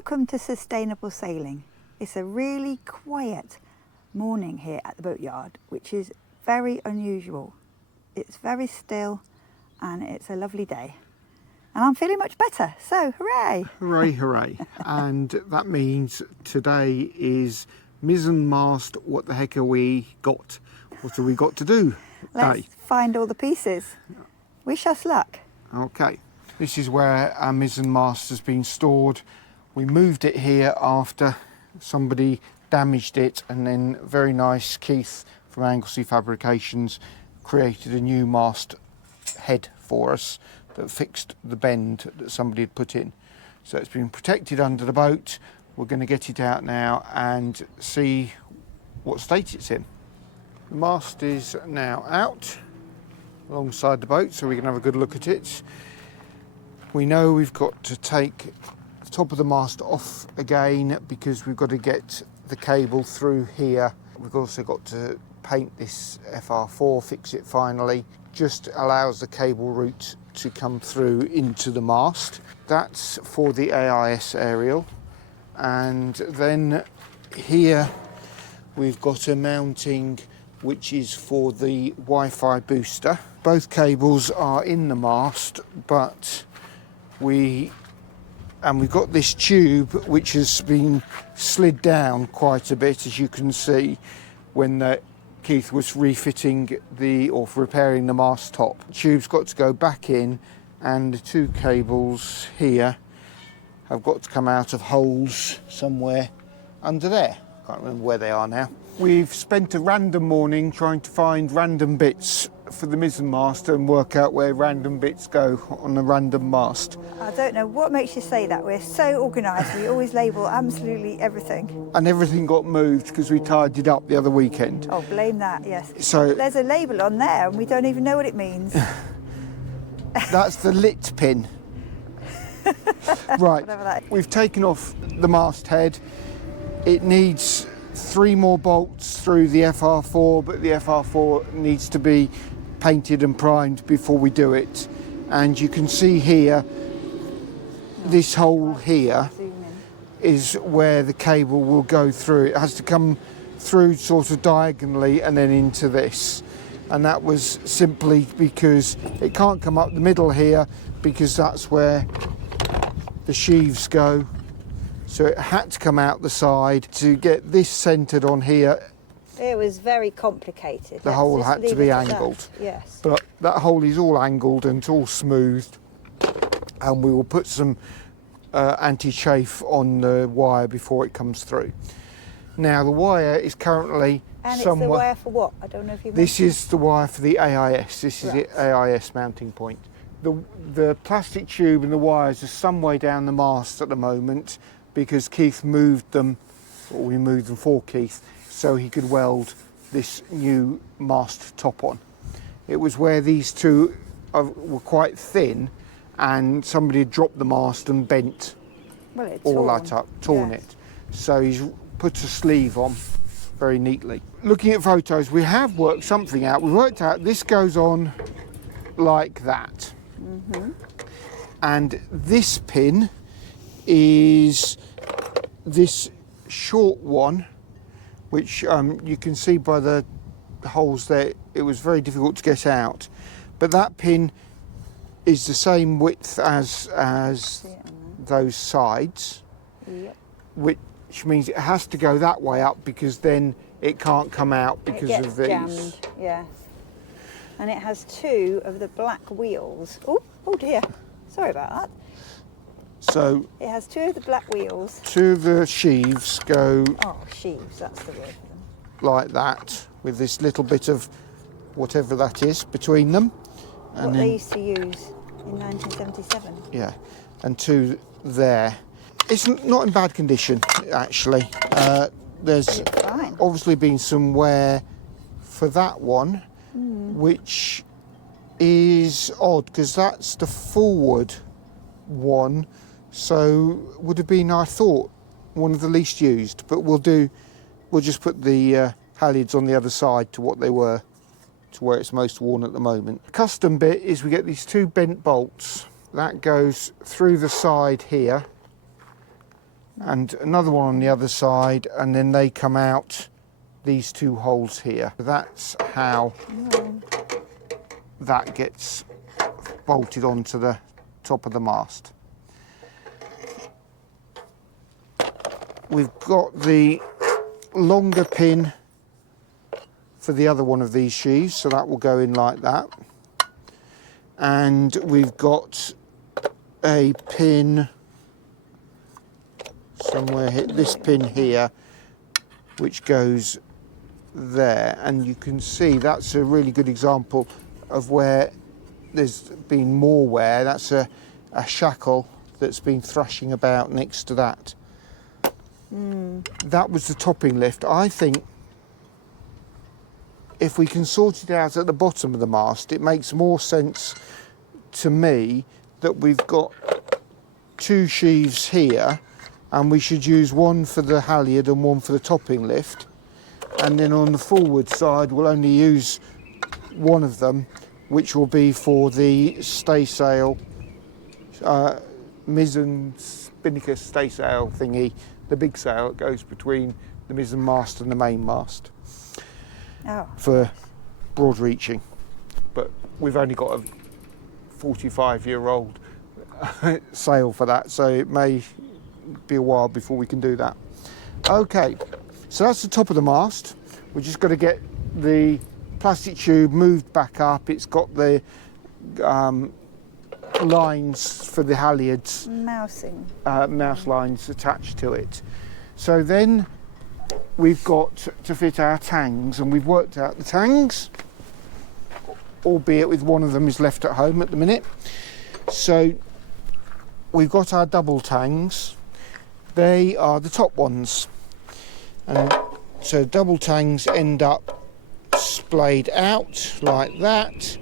Welcome to Sustainable Sailing. It's a really quiet morning here at the boatyard, which is very unusual. It's very still and it's a lovely day. And I'm feeling much better, so hooray! Hooray, hooray. And that means today is Mizzen Mast, what the heck have we got? What have we got to do Let's today? find all the pieces. Wish us luck. Okay, this is where our Mizzen Mast has been stored. We moved it here after somebody damaged it, and then very nice Keith from Anglesey Fabrications created a new mast head for us that fixed the bend that somebody had put in. So it's been protected under the boat. We're going to get it out now and see what state it's in. The mast is now out alongside the boat so we can have a good look at it. We know we've got to take the top of the mast off again because we've got to get the cable through here. We've also got to paint this FR4, fix it finally. Just allows the cable route to come through into the mast. That's for the AIS aerial. And then here we've got a mounting which is for the Wi-Fi booster. Both cables are in the mast, but we've got this tube which has been slid down quite a bit, as you can see, when Keith was refitting or repairing the mast top. The tube's got to go back in, and the two cables here have got to come out of holes somewhere under there. Can't remember where they are now. We've spent a random morning trying to find random bits for the mizzen mast and work out where random bits go on a random mast. I don't know what makes you say that. We're so organised. We always label absolutely everything. And everything got moved because we tidied up the other weekend. Oh, blame that, yes. So there's a label on there and we don't even know what it means. That's the lit pin. Right, we've taken off the masthead. It needs 3 more bolts through the FR4, but the FR4 needs to be painted and primed before we do it. And you can see here, this hole here is where the cable will go through. It has to come through sort of diagonally and then into this. And that was simply because it can't come up the middle here because that's where the sheaves go. So it had to come out the side to get this centred on here. It was very complicated. The hole had to be angled. Yes. But that hole is all angled and it's all smoothed. And we will put some anti-chafe on the wire before it comes through. Now the wire is currently and somewhere... it's the wire for what? I don't know if you... This is the wire for the AIS. This is the AIS mounting point. The plastic tube and the wires are some way down the mast at the moment, because Keith moved them, or we moved them for Keith, so he could weld this new mast top on. It was where these two were quite thin, and somebody had dropped the mast and bent all that up, torn it. So he's put a sleeve on very neatly. Looking at photos, we have worked something out. We worked out this goes on like that. Mm-hmm. And this pin is this short one, which you can see by the holes there, it was very difficult to get out. But that pin is the same width as those sides, which means it has to go that way up because then it can't come out because of these. Jammed, yes. And it has 2 of the black wheels. Oh dear, sorry about that. So it has 2 of the black wheels. 2 of the sheaves go... Oh, sheaves, that's the word for them. Like that, with this little bit of whatever that is between them. And what they used to use in 1977. Yeah, and 2 there. It's not in bad condition, actually. There's obviously been some wear for that one, which is odd because that's the forward one, so would have been, I thought, one of the least used, but we'll just put the halyards on the other side to what they were, to where it's most worn at the moment. The custom bit is we get these 2 bent bolts that goes through the side here and another one on the other side, and then they come out these two holes here. That's how that gets bolted onto the top of the mast. We've got the longer pin for the other one of these sheaves, so that will go in like that. And we've got a pin somewhere here, this pin here, which goes there, and you can see that's a really good example of where there's been more wear. That's a shackle that's been thrashing about next to that. That was the topping lift. I think if we can sort it out at the bottom of the mast, it makes more sense to me that we've got two sheaves here, and we should use one for the halyard and one for the topping lift, and then on the forward side we'll only use one of them, which will be for the staysail, mizzen spinnaker staysail thingy, the big sail that goes between the mizzen mast and the main mast. For broad reaching. But we've only got a 45-year-old sail for that, so it may be a while before we can do that. Okay, so that's the top of the mast. We're just going to get the plastic tube moved back up. It's got the lines for the halyards, mouse lines attached to it. So then we've got to fit our tangs, and we've worked out the tangs, albeit with one of them is left at home at the minute. So we've got our double tangs. They are the top ones, and so double tangs end up splayed out like that,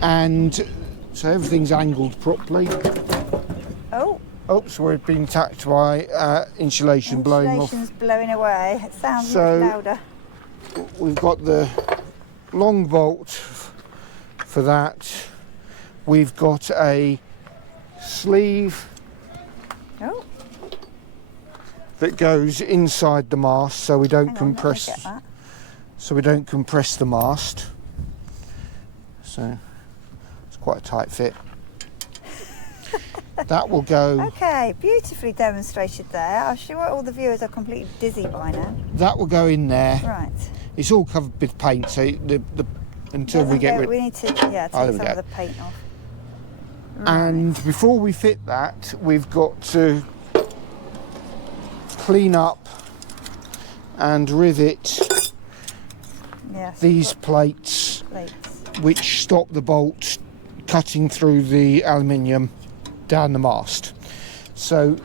and so everything's angled properly. Oh, so we've been attacked by insulation blowing off. Insulation's blowing away. It sounds much louder. We've got the long bolt for that. We've got a sleeve that goes inside the mast, so we don't compress. So we don't compress the mast. So it's quite a tight fit. That will go. Okay, beautifully demonstrated there. I'm sure all the viewers are completely dizzy by now. That will go in there. Right. It's all covered with paint, so until we get rid. We need to take some of the paint off. Right. And before we fit that, we've got to clean up and rivet these plates, which stop the bolt cutting through the aluminium down the mast. So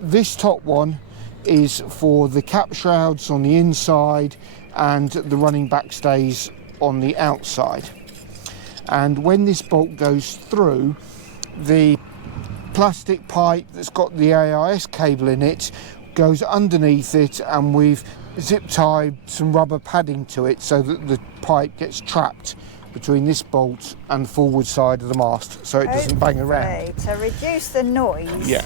this top one is for the cap shrouds on the inside and the running backstays on the outside. And when this bolt goes through, the plastic pipe that's got the AIS cable in it goes underneath it, and we've zip tied some rubber padding to it so that the pipe gets trapped between this bolt and the forward side of the mast, so it doesn't bang around. To reduce the noise. Yeah.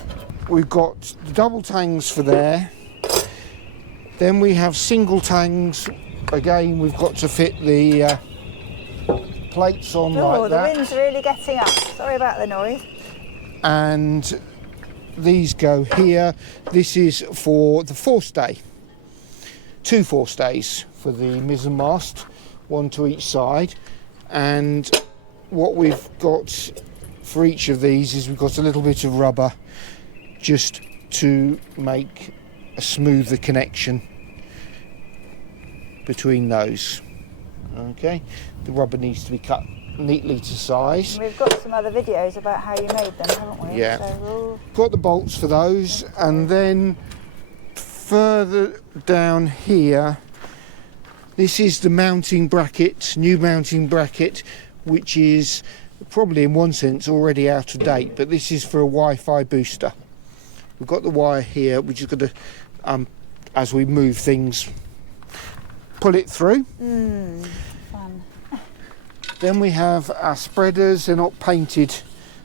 We've got the double tangs for there. Then we have single tangs. Again, we've got to fit the plates on like that. Oh, the wind's really getting up. Sorry about the noise. And these go here. This is for the forestay. 2 forestays for the mizzen mast, one to each side. And what we've got for each of these is we've got a little bit of rubber just to make a smoother connection between those. Okay, the rubber needs to be cut neatly to size. We've got some other videos about how you made them, haven't we? Yeah. So got the bolts for those, and then further down here, this is the mounting bracket, new mounting bracket, which is probably in one sense already out of date, but this is for a Wi-Fi booster. We've got the wire here, we're just going to, as we move things, pull it through. Fun. Then we have our spreaders. They're not painted.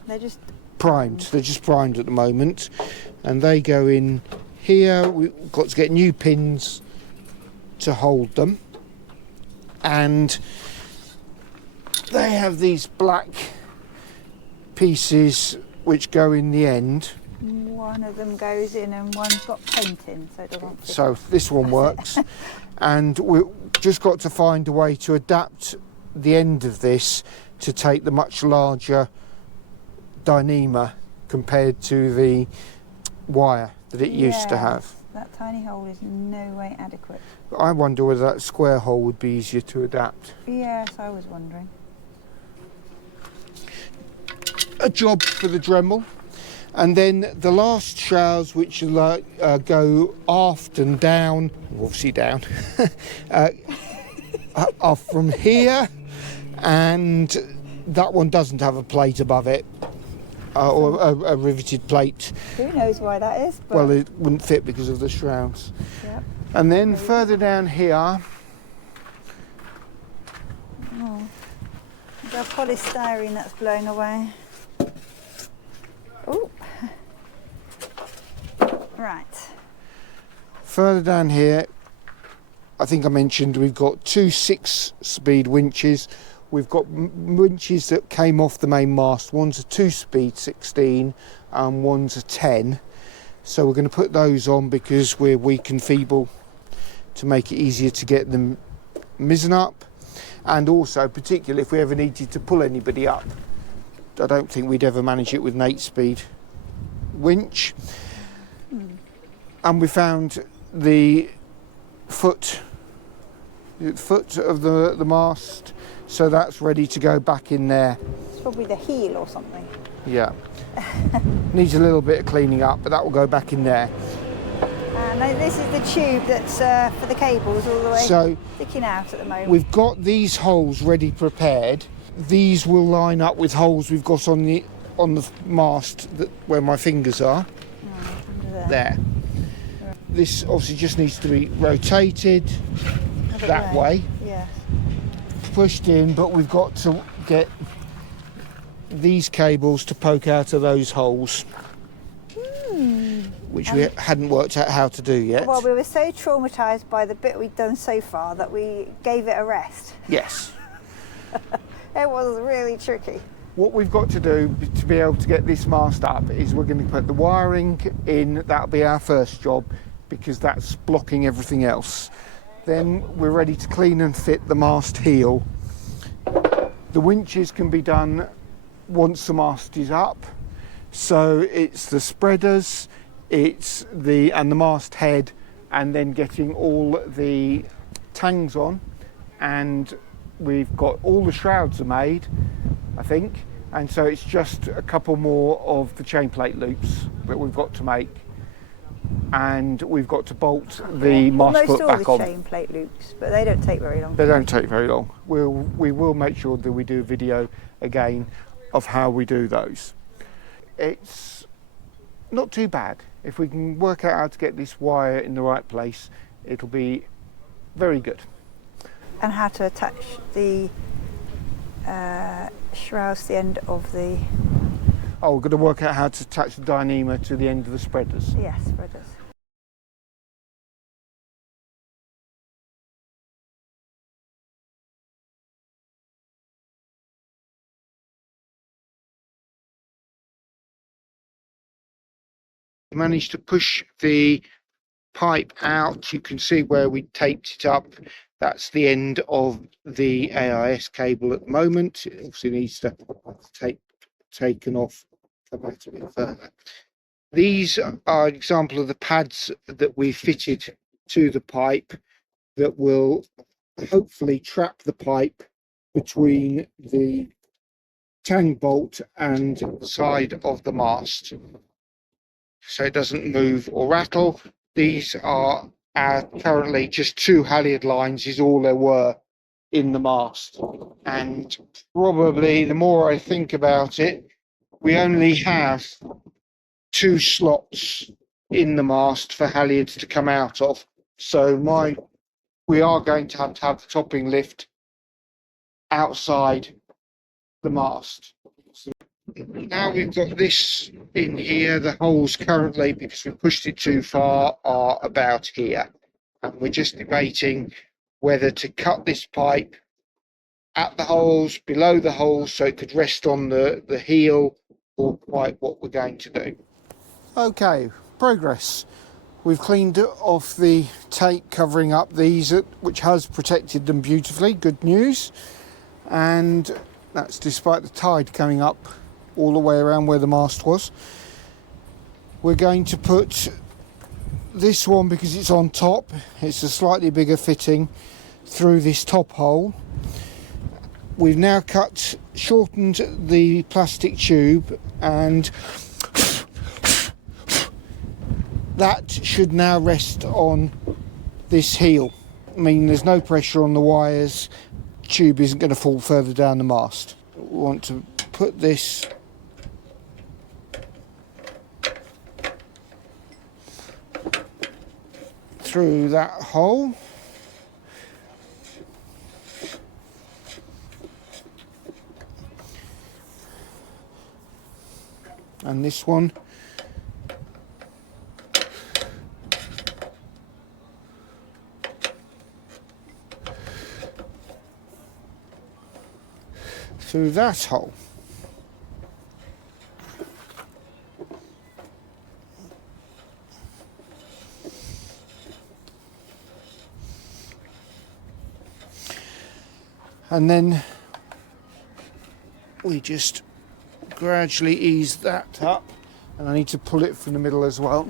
They're just primed. They're just primed at the moment. and they go in here. We've got to get new pins to hold them, and they have these black pieces which go in the end. One of them goes in and one's got paint in, so it doesn't fit. So this one works. And we've just got to find a way to adapt the end of this to take the much larger Dyneema compared to the wire that it used to have. That tiny hole is in no way adequate. I wonder whether that square hole would be easier to adapt. Yes, I was wondering. A job for the Dremel. And then the last shrouds, which go aft and down, obviously down, are from here, and that one doesn't have a plate above it, or a riveted plate. Who knows why that is? But Well, it wouldn't fit because of the shrouds. Yep. And then further down here, the polystyrene that's blowing away. Oh. Right. further down here, I think I mentioned we've got two 6-speed winches. We've got winches that came off the main mast. One's a 2-speed 16 and one's a 10. So we're going to put those on because we're weak and feeble, to make it easier to get them mizzen up, and also particularly if we ever needed to pull anybody up. I don't think we'd ever manage it with an 8-speed winch. And we found the foot of the mast, so that's ready to go back in there. It's probably the heel or something. Yeah. Needs a little bit of cleaning up, but that will go back in there. And this is the tube that's for the cables all the way sticking out at the moment. We've got these holes ready prepared. These will line up with holes we've got on the mast where my fingers are. Under There. This obviously just needs to be rotated that way. Yes. Pushed in, but we've got to get these cables to poke out of those holes, which we hadn't worked out how to do yet. Well, we were so traumatised by the bit we'd done so far that we gave it a rest. Yes. It was really tricky. What we've got to do to be able to get this mast up is we're going to put the wiring in. That'll be our first job, because that's blocking everything else. Then we're ready to clean and fit the mast heel. The winches can be done once the mast is up. So it's the spreaders, it's the mast head, and then getting all the tangs on. And we've got all the shrouds are made, I think, and so it's just a couple more of the chain plate loops that we've got to make, and we've got to bolt the mast foot back on. Most all the chain plate loops, but they don't take very long. They don't take very long. We will make sure that we do a video again of how we do those. It's not too bad. If we can work out how to get this wire in the right place, it'll be very good. And how to attach the shrouds to the end of the... Oh, we're going to work out how to attach the Dyneema to the end of the spreaders. Yes, spreaders. Managed to push the pipe out. You can see where we taped it up. That's the end of the AIS cable at the moment. It obviously needs to be taken off a bit further. These are an example of the pads that we fitted to the pipe that will hopefully trap the pipe between the tang bolt and side of the mast, so it doesn't move or rattle. These are currently just 2 halyard lines is all there were in the mast, and probably the more I think about it, we only have 2 slots in the mast for halyards to come out of. So we are going to have the topping lift outside the mast. So Now we've got this in here, the holes currently, because we pushed it too far, are about here. And we're just debating whether to cut this pipe at the holes, below the holes, so it could rest on the heel, or quite what we're going to do. Okay, progress. We've cleaned off the tape covering up these, which has protected them beautifully, good news. And that's despite the tide coming up all the way around where the mast was. We're going to put this one, because it's on top, it's a slightly bigger fitting, through this top hole. We've now shortened the plastic tube, and that should now rest on this heel. I mean, there's no pressure on the wires, tube isn't going to fall further down the mast. We want to put this through that hole. And this one through that hole. And then we just gradually ease that up, and I need to pull it from the middle as well.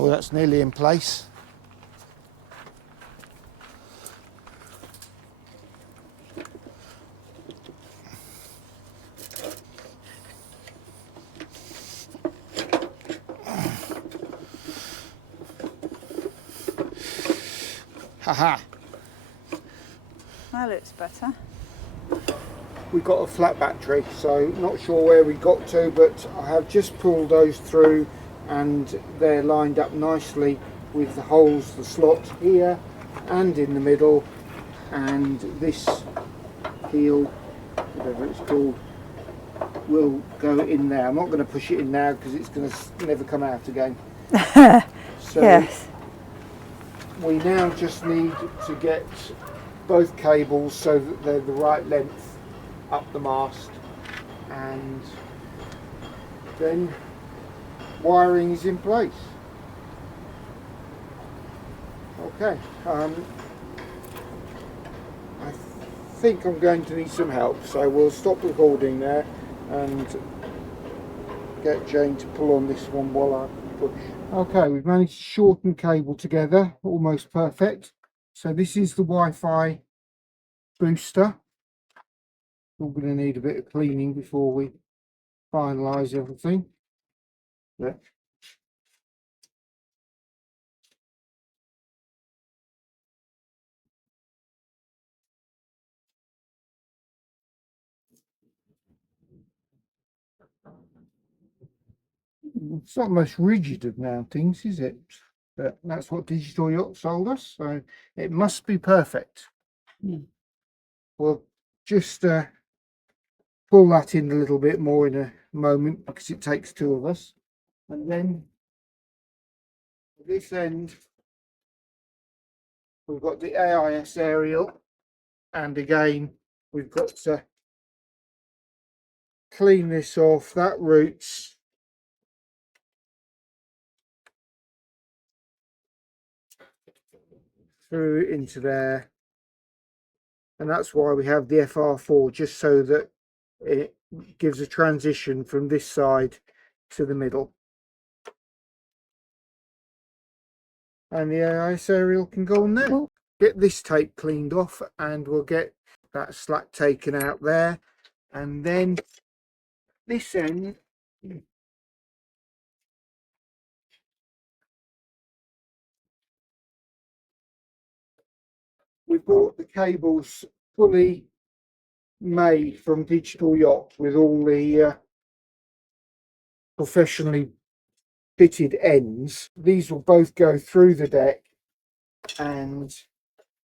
Oh, that's nearly in place. Haha. That looks better. We got a flat battery, so not sure where we got to, but I have just pulled those through, and they're lined up nicely with the holes, the slot here and in the middle, and this heel, whatever it's called, will go in there. I'm not going to push it in now because it's going to never come out again. So Yes. we now just need to get both cables so that they're the right length up the mast, and then wiring is in place. Okay, I think I'm going to need some help, so we'll stop recording there and get Jane to pull on this one while I push. Okay, we've managed to shorten cable together, almost perfect. So this is the Wi-Fi booster. We're going to need a bit of cleaning before we finalise everything. Yeah. It's not the most rigid of mountings, is it? But that's what Digital Yacht sold us, so it must be perfect. We'll just pull that in a little bit more in a moment, because it takes two of us. And then at this end, we've got the AIS aerial, and again, we've got to clean this off. That route's through into there, and that's why we have the FR4, just so that it gives a transition from this side to the middle, and the AIS aerial can go on there. Get this tape cleaned off, and we'll get that slack taken out there, and then this end we bought the cables fully made from Digital Yacht with all the professionally fitted ends. These will both go through the deck and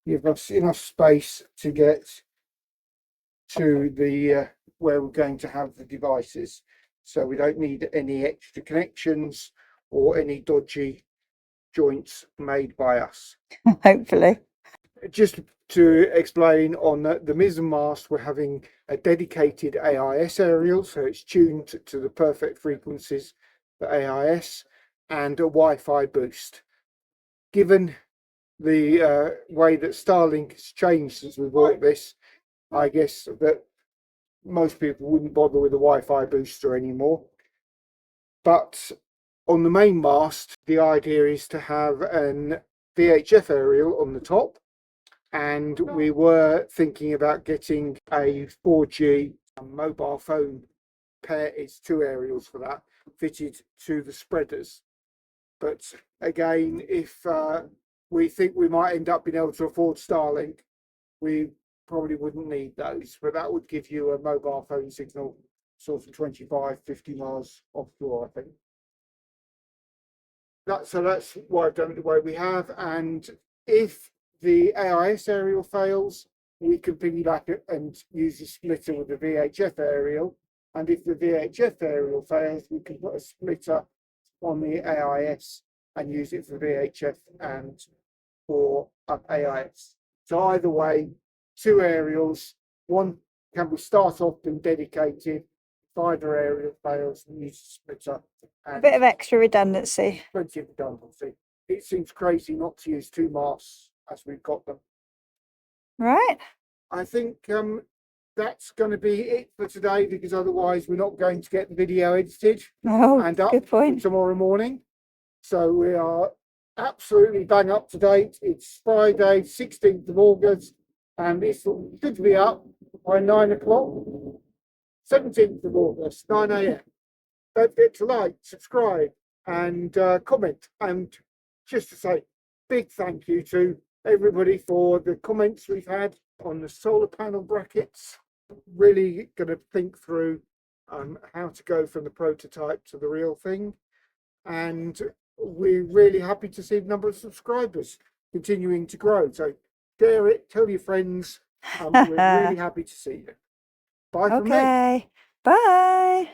give us enough space to get to the where we're going to have the devices, so we don't need any extra connections or any dodgy joints made by us. Hopefully. Just to explain, on the Mizzen Mast, we're having a dedicated AIS aerial, so it's tuned to the perfect frequencies for AIS, and a Wi-Fi boost. Given the way that Starlink has changed since we bought this, I guess that most people wouldn't bother with a Wi-Fi booster anymore. But on the main mast, the idea is to have an VHF aerial on the top, and we were thinking about getting a 4G mobile phone pair. It's two aerials for that, fitted to the spreaders. But again, if we think we might end up being able to afford Starlink, we probably wouldn't need those, but that would give you a mobile phone signal sort of 25-50 miles offshore, I think. So that's why I've done it the way we have. And if the AIS aerial fails, we can piggyback it and use the splitter with the VHF aerial. And if the VHF aerial fails, we can put a splitter on the AIS and use it for VHF and for AIS. So either way, two aerials, one can we start off being dedicated. If either aerial fails, we use a splitter. A bit of extra redundancy. Plenty of redundancy. It seems crazy not to use two masts as we've got them. Right. I think that's going to be it for today, because otherwise we're not going to get the video edited and up Good point. tomorrow morning. So we are absolutely bang up to date. It's Friday, 16th of August, and this should be up by 9 o'clock, 17th of August, 9 a.m. Don't forget to like, subscribe, and comment. And just to say big thank you to everybody for the comments we've had on the solar panel brackets. Really going to think through how to go from the prototype to the real thing. And we're really happy to see the number of subscribers continuing to grow. So share it, tell your friends. We're really happy to see you. Bye from me. Okay. Bye.